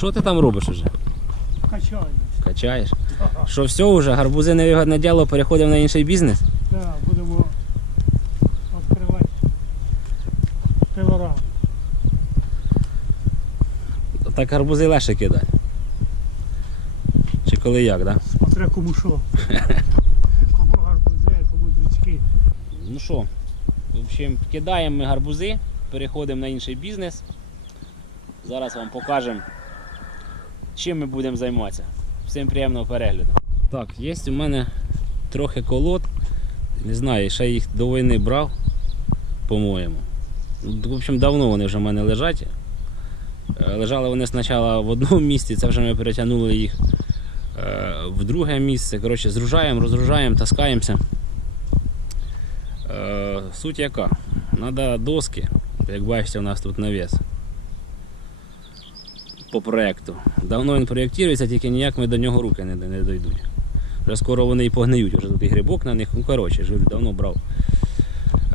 Що ти там робиш уже? Качаю. Качаєш? Що все вже, гарбузи невигодне діло, переходимо на інший бізнес? Да, будемо відкривати пилораму. Так гарбузи легше кидати. Чи коли як, так? Да? Смотря кому що. Кому гарбузи, кому дрючки. Ну що, в общем, кидаємо ми гарбузи, переходимо на інший бізнес. Зараз вам покажемо, чим ми будемо займатися. Всім приємного перегляду. Так, є у мене трохи колод. Не знаю, ще їх до війни брав, по-моєму. Ну, В общем, давно вони вже в мене лежать. Е, Лежали вони спочатку в одному місці, це вже ми перетягнули їх е, в друге місце. Коротше, зружаємо, розгружаємо, таскаємося. Е, Суть яка? Надо доски, як бачите, у нас тут навіс по проекту. Давно він проєктується, тільки ніяк ми до нього руки не, не дійдуть. Вже скоро вони і погниють, вже тут і грибок на них. Ну коротше, жив давно брав.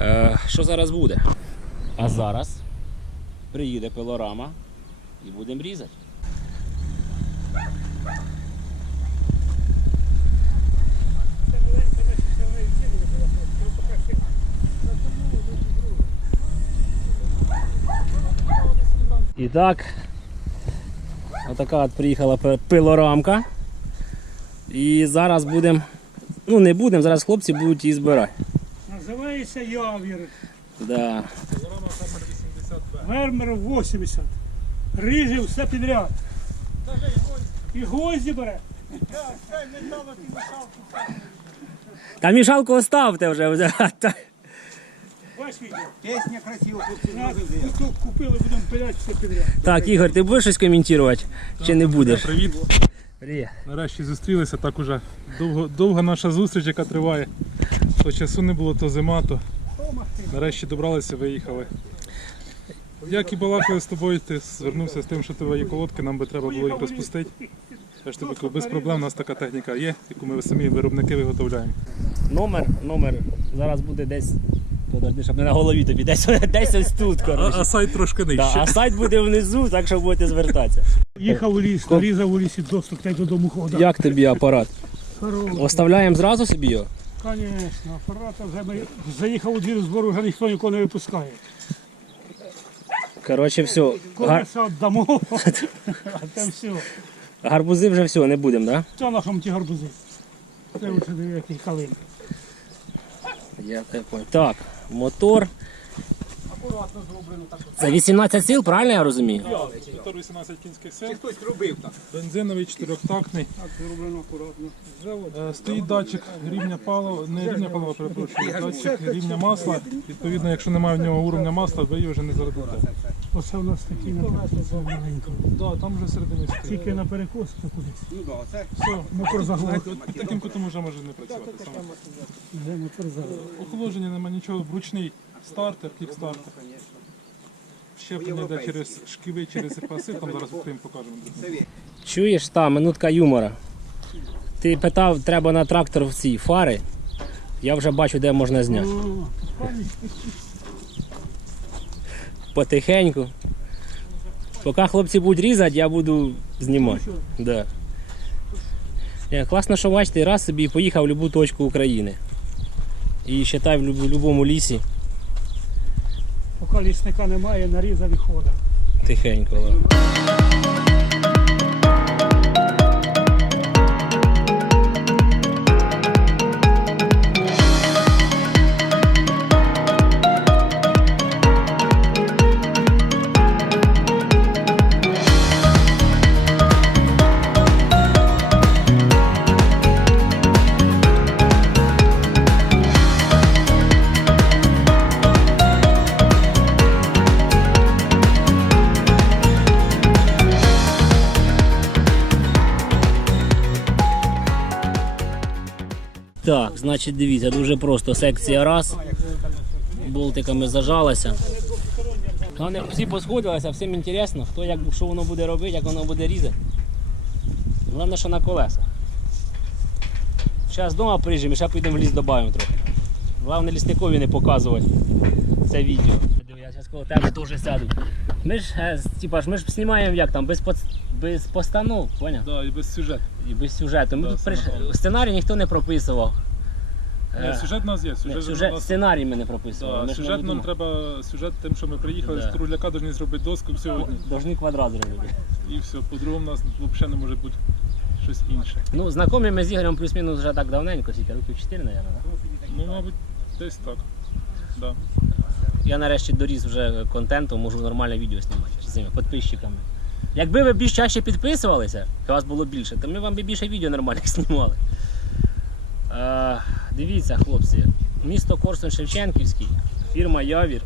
Е, що зараз буде? А зараз приїде пилорама і будемо різати. І так, отака от приїхала пилорамка. І зараз будемо. Ну не будемо, зараз хлопці будуть її збирати. Називається Явір. Да. Вермер 80. Ріже все підряд. І гвозді бере. Та мішалку оставте вже. Відео? Песня красива, На куток купили, будемо пиляти все підряд. Так, Ігор, ти будеш щось коментувати? Чи не будеш? Привіт. Привіт. Нарешті зустрілися. Так уже довго, довга наша зустріч, яка триває. То часу не було, то зима, то нарешті добралися, виїхали. Як і балакали з тобою, ти звернувся з тим, що тебе є колодки, нам би треба було їх розпустити. Я ж тобі кажу, без проблем, у нас така техніка є, яку ми самі виробники виготовляємо. Номер, номер. Зараз буде десь. Подожди, щоб не на голові тобі, десь, десь ось тут, коротше. а сайт трошки Да, нижче. а сайт буде внизу, так що будете звертатися. Їхав у ліс, нарізав у лісі доступ, та й додому ходив. Як тобі апарат? Хороший. Оставляємо зразу собі його? Звісно, апарата вже ми заїхав у двір збору, вже ніхто нікого не випускає. Коротше, все. Гар... Колеса віддамо, а там все. Гарбузи вже все, не будемо, так? Це нашому ті гарбузи. Це оце дев'ятий калин. Я так понял. Так, мотор. Акуратно зроблено так. Це 18 сил, правильно я розумію? Мотор 18 кінських сил, Хтось робив так. бензиновий, чотирьохтактний. Так зроблено акуратно. Е, Стоїть датчик рівня палива, не рівня палива, перепрошую, датчик рівня масла. Відповідно, якщо немає в нього уровня масла, ви його вже не заробите. Оце у нас такі на перекос маленького. Да, там вже стоїть. Тільки на перекос то кудись. Ну да, це Все, Мотор заглох. під таким кутом вже може не працювати. Саме. Де мотор заглох. Охолодження нема нічого, вручний стартер, кікстартер. Щеплення йде через шківи, через паси, там зараз відкриємо, покажемо. Чуєш, та, минутка юмора. Ти питав, треба на трактор в ці фари. Я вже бачу, де можна зняти. Потихеньку. Поки хлопці будуть різати, я буду знімати. Да. Е, Класно, що бачите, раз собі поїхав в будь-яку точку України. І вважай в будь-якому лісі Поки лісника немає, нарізав і ходить. тихенько. да. Значить дивіться, дуже просто. Секція раз. Болтиками зажалася. Вони всі посходилися, всім інтересно, хто як що воно буде робити, як воно буде різати. Головне, що на колеса. Зараз вдома приїжджемо і ще підемо в ліс додаємо трохи. Головне лісникові не показувати це відео. Я зараз коло тебе теж сяду. Ми ж, е, типа ж, ми ж знімаємо як там, без, под... без постанов, поняв? Да, і без сюжету. І без сюжету. Ми Да, тут приш... Сценарій ніхто не прописував. Е, сюжет у нас є. ні, Сюжет, сюжет, нас... Сценарій ми не прописували. Да, ми ж сюжет нам треба сюжет тим, що ми приїхали Да. з Кругляка, повинні зробити доску сьогодні. Должны квадрат зробити. І все. По-другому у нас взагалі не може бути щось інше. Ну, знайомі ми з Ігорем плюс-мінус вже так давненько, скільки років 4, мабуть, да? Ну, мабуть, десь так. Да. Я нарешті доріс вже контенту, можу нормальне відео знімати з цими підписчиками. Якби ви більш чаще підписувалися, і вас було більше, то ми вам би більше відео нормальних знімали. Е, дивіться, хлопці, місто Корсун Шевченківський, фірма Явір.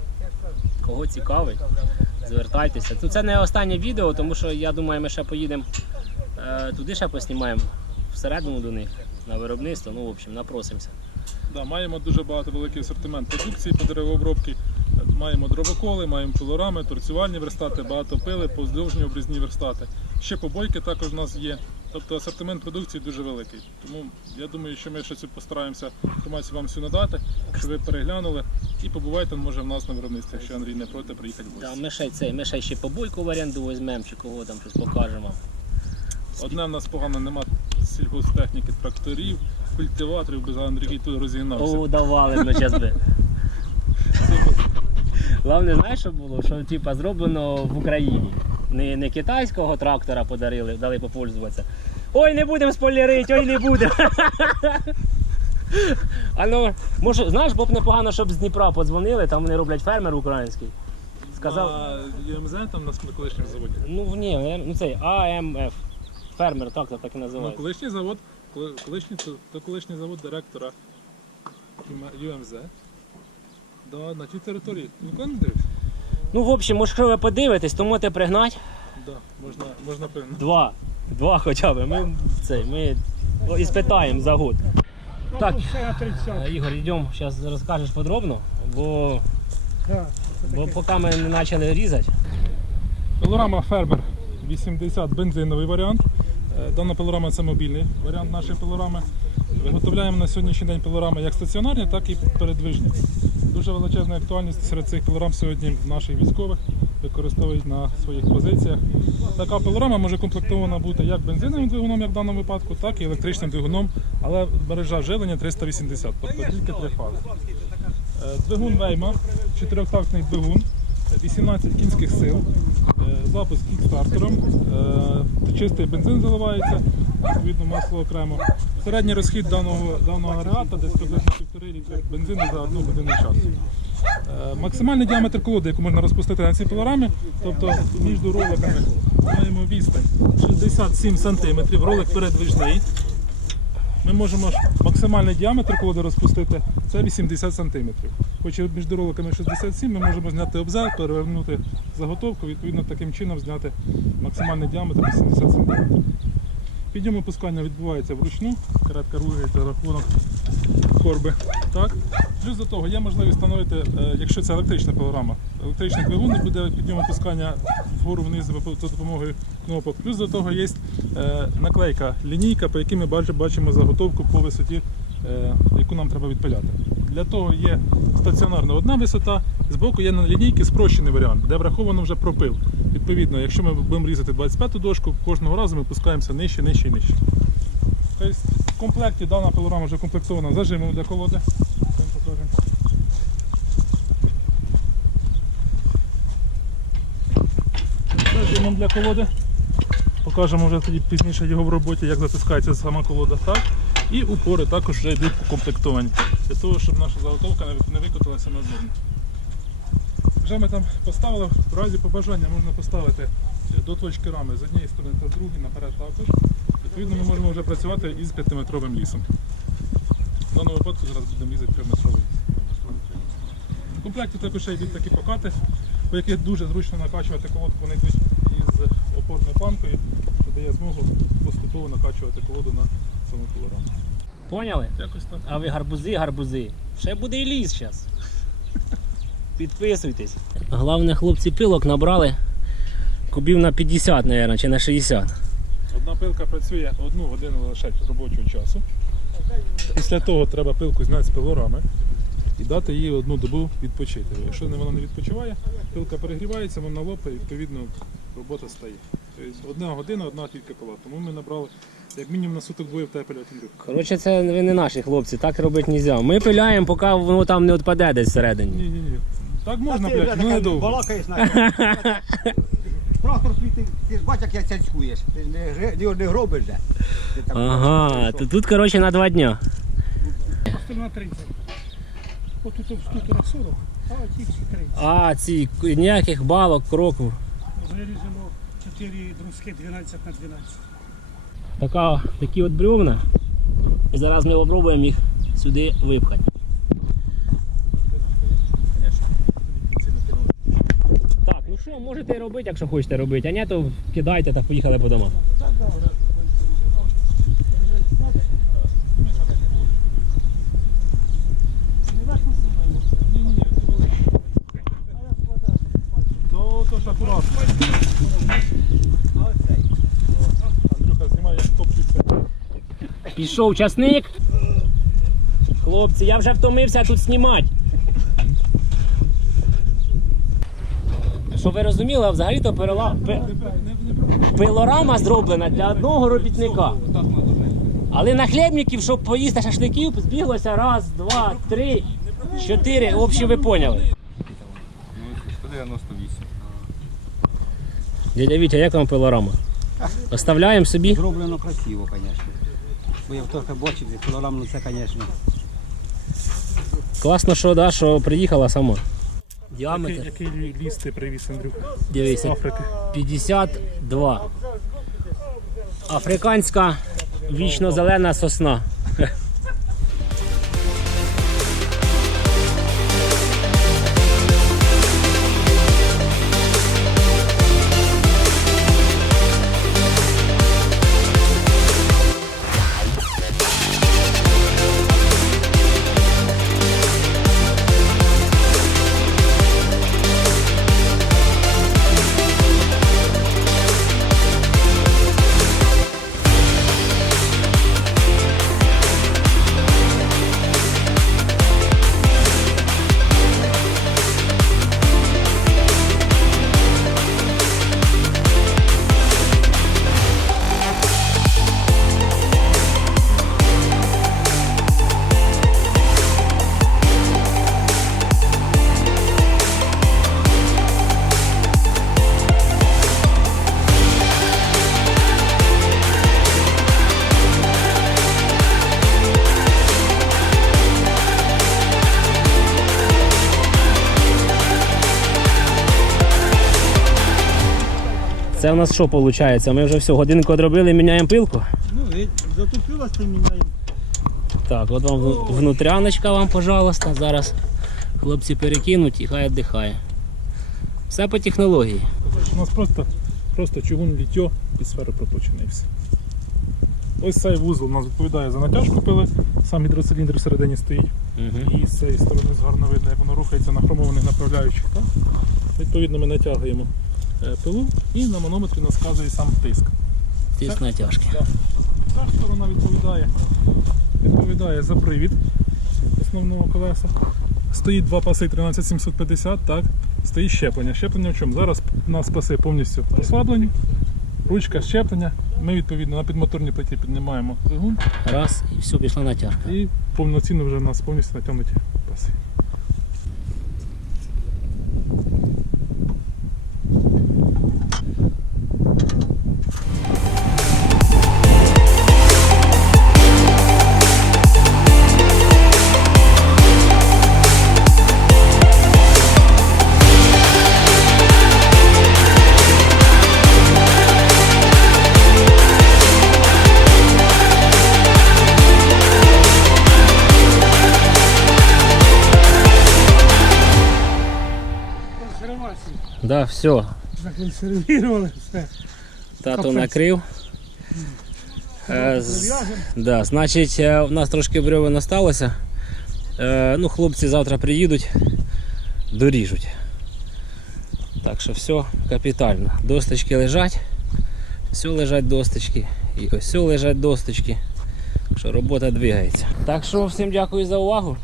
Кого цікавить, звертайтеся. Ну, це не останнє відео, тому що я думаю, ми ще поїдемо е, туди ще поснімаємо всередину до них на виробництво. Ну, в общем, напросимося. Да, маємо дуже багато великий асортимент продукції по деревообробці. Маємо дровоколи, маємо пилорами, торцювальні верстати, багато пили, поздовжні обрізні верстати. Ще побойки також у нас є. Тобто асортимент продукції дуже великий. Тому я думаю, що ми ще цю постараємося інформацію вам всю надати, щоб ви переглянули і побувайте, може, в нас на виробництві, якщо Андрій не проти, приїхати в Да, гості. ми ще цей, ми ще ще побойку в оренду візьмемо чи кого там щось покажемо. Одне в нас погано нема сільгосптехніки, тракторів, культиваторів, без Андрій тут розігнався. О, давали ми зараз би. Головне, знаєш, що було? Що типа зроблено в Україні. Не, не китайського трактора подарили, дали попользуватися. Ой, не будемо спойлерити, ой, не будемо. Ну, може, знаєш, було б непогано, щоб з Дніпра подзвонили, там вони роблять фермер український. Сказав. ЮМЗ там на колишньому заводі. Ну ні, ну цей АМФ. Фермер трактор так і Ну, колишній завод, колишній, то, то колишній завод директора ЮМЗ. Да, на тій території. Ніколи не дивився? Ну, в общем, якщо ви подивитесь, то можете пригнати. Да, можна, можна певно. Два. Два хоча б. Ми, цей, ми о, і спитаємо за год. Так. Все на 30. Е, Ігор, йдемо, зараз розкажеш подробно, бо, бо поки ми не почали різати. Пилорама Фермер 80 бензиновий варіант. Е, Дана пилорама це мобільний варіант нашої пилорами. Виготовляємо на сьогоднішній день пилорами як стаціонарні, так і передвижні. Дуже величезна актуальність серед цих пилорам сьогодні наших військових використовують на своїх позиціях. Така пилорама може комплектована бути як бензиновим двигуном, як в даному випадку, так і електричним двигуном, але мережа живлення 380, тобто тільки три фази. Е, Двигун Вейма, чотирьохтактний двигун, 18 кінських сил, е, запуск кікстартером, е, чистий бензин заливається, відповідно масло окремо. Середній розхід даного, даного агрегата десь приблизно 1,5 літри бензину за одну годину часу. Е, Максимальний діаметр колоди, яку можна розпустити на цій пилорамі, тобто між роликами маємо відстань 67 см, ролик передвижний. Ми можемо максимальний діаметр колоди розпустити це 80 см. Хоч і між роликами 67, ми можемо зняти обзор, перевернути заготовку, відповідно таким чином зняти максимальний діаметр 80 см. Підйом опускання відбувається вручну, каретка рухається рахунок корби. Так? Плюс до того є можливість встановити, е, якщо це електрична пилорама, електричний двигун і буде підйом опускання вгору вниз за допомогою кнопок. Плюс до того є е, наклейка, лінійка, по якій ми бачимо, заготовку по висоті, е, яку нам треба відпиляти. Для того є стаціонарна одна висота, збоку є на лінійці спрощений варіант, де враховано вже пропил. Відповідно, якщо ми будемо різати 25-ту дошку, кожного разу ми пускаємося нижче, нижче і нижче. В комплекті дана пилорама вже комплектована зажимом для колоди. Зажимом для колоди. Покажемо вже тоді пізніше його в роботі, як затискається сама колода. Так. І упори також вже йдуть укомплектовані. Для того, щоб наша заготовка не- не викотилася назовні. Вже ми там поставили, в разі побажання можна поставити до точки рами з однієї сторони та з другої, наперед також. Відповідно, ми можемо вже працювати із 5-метровим лісом. В даному випадку зараз будемо різати 3-метровий ліс. В комплекті також ще йдуть такі покати, по яких дуже зручно накачувати колодку. Вони йдуть із опорною планкою, що дає змогу поступово накачувати колоду на саму колораму. Поняли? Якось так. А ви гарбузи, гарбузи. Ще буде і ліс зараз. Підписуйтесь. Головне, хлопці пилок набрали кубів на 50, мабуть, чи на 60. Одна пилка працює одну годину лише робочого часу. Після того треба пилку зняти з пилорами. і дати їй одну добу відпочити. Якщо вона не відпочиває, пилка перегрівається, вона лопає, відповідно робота стає. Тобто одна година, одна тільки пила. Тому ми набрали як мінімум на суток двоє в тепель Андрюх. Коротше, це ви не наші хлопці, так робити не можна. Ми пиляємо, поки воно там не відпаде десь всередині. Ні, ні, ні. Так можна, блядь, ну недовго. Балакаєш на. Трактор свій, ти, ти ж бачиш, як я цяцькуєш. Ти ж не, не, не гробиш же. Ти там Ага, то тут, коротше, на два дня. Остальна 30. От тут штуки на 40, а ті всі 30. А, ці ніяких балок, кроків. Вирізано 4 друзки 12 на 12. Така, такі от бревна. Зараз ми спробуємо їх сюди випхати. Так, ну що, можете робити, якщо хочете робити, а ні, то кидайте та поїхали по топчуться. Пішов часник. Хлопці, я вже втомився тут знімати. Щоб ви розуміли, а взагалі-то перела... пе- пилорама зроблена для одного робітника. Але на хлібників, щоб поїсти шашликів, збіглося раз, два, три, чотири. В общем, ви поняли. 198. Дядя Вітя, як вам пилорама? Оставляємо собі. Зроблено красиво, звісно. Бо я трохи бачив, кілограм, ну це, звісно. Класно, що, да, що приїхала сама. Діаметр, який який ліс ти привіз, Андрюк? З дивися, Африки. 52. Африканська вічно зелена сосна. Це у нас що виходить? Ми вже все, годинку одробили, міняємо пилку. Ну, затупилась ти міняємо. Так, от вам вну- внутряночка вам, пожалуйста. Зараз хлопці перекинуть і хай віддихає. Все по технології. У нас просто, просто чугун літьо під сферу пропочений все. Ось цей вузол у нас відповідає за натяжку пили, сам гідроциліндр всередині стоїть. Угу. І з цієї сторони гарно видно, як воно рухається на хромованих направляючих. Так? Відповідно, ми натягуємо пилу і на манометрі нас вказує сам тиск. Тиск натяжки. Ця ж сторона відповідає, відповідає за привід основного колеса. Стоїть два паси 13750, так. Стоїть щеплення. Щеплення в чому? Зараз у нас паси повністю ослаблені. Ручка щеплення. Ми відповідно на підмоторній плиті піднімаємо двигун Раз і все, пішла натяжка. і повноцінно вже у нас повністю натягнуті все. Законсервували все. Тато накрив. Е, з- да, значить, е, у нас трошки бревен осталося. Е, ну, хлопці завтра приїдуть, доріжуть. Так що все капітально. Досточки лежать, все лежать досточки. І ось все лежать досточки. Так що робота двигається. Так що всім дякую за увагу.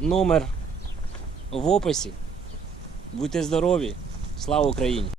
номер в описі. Будьте здорові! Слава Україні!